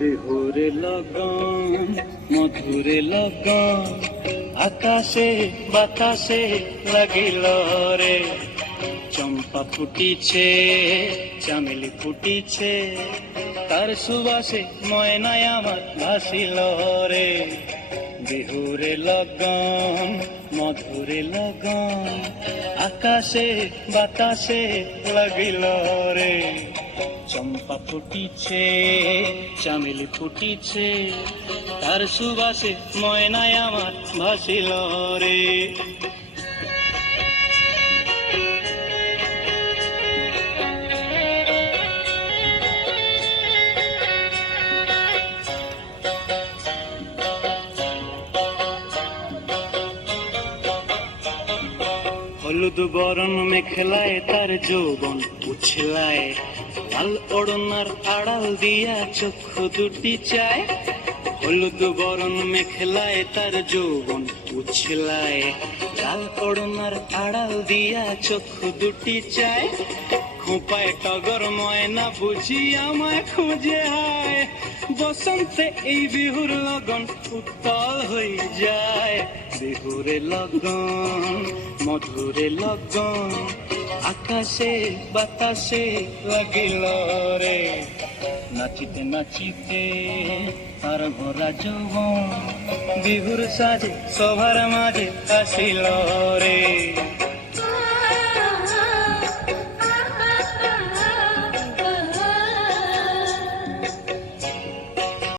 বিহুরে লগন মধুরে লগন আকাশে বাতাসে লাগিল রে। চম্পা ফুটিছে চামেলি ফুটিছে তার সুবাসে ময়নায় আমার ভাসিল রে। বিহুরে লগন মধুরে লগন আকাশে বাতাসে লাগিল রে। চম্পা ফুটিছে চামেলি ফুটিছে তার সুবাসে ময়নায় আমার ভাসিল রে। হলুদ বরণ মেখলায় তার যৌবন উছলায়, লাল ওড়নার আড়াল দিয়া চক্ষু দুটি চায়। হলুদ বরণ মেখলায় তার যৌবন উছলায়, লাল ওড়নার আড়াল দিয়া চক্ষু দুটি চায়। খোঁপায় টগর ময়না বুঝি আমায় খুঁজে হায়, বসন্তে এই বিহুর লগন উত্তাল হয়ে যায়। বিহুরে লগন মধুরে লগন আকাশে বাতাসে লাগিল রে। নাচিতে নাচিতে তার ভরা যৌবন বিহুর সাজে সবার মাঝে আসিল রে।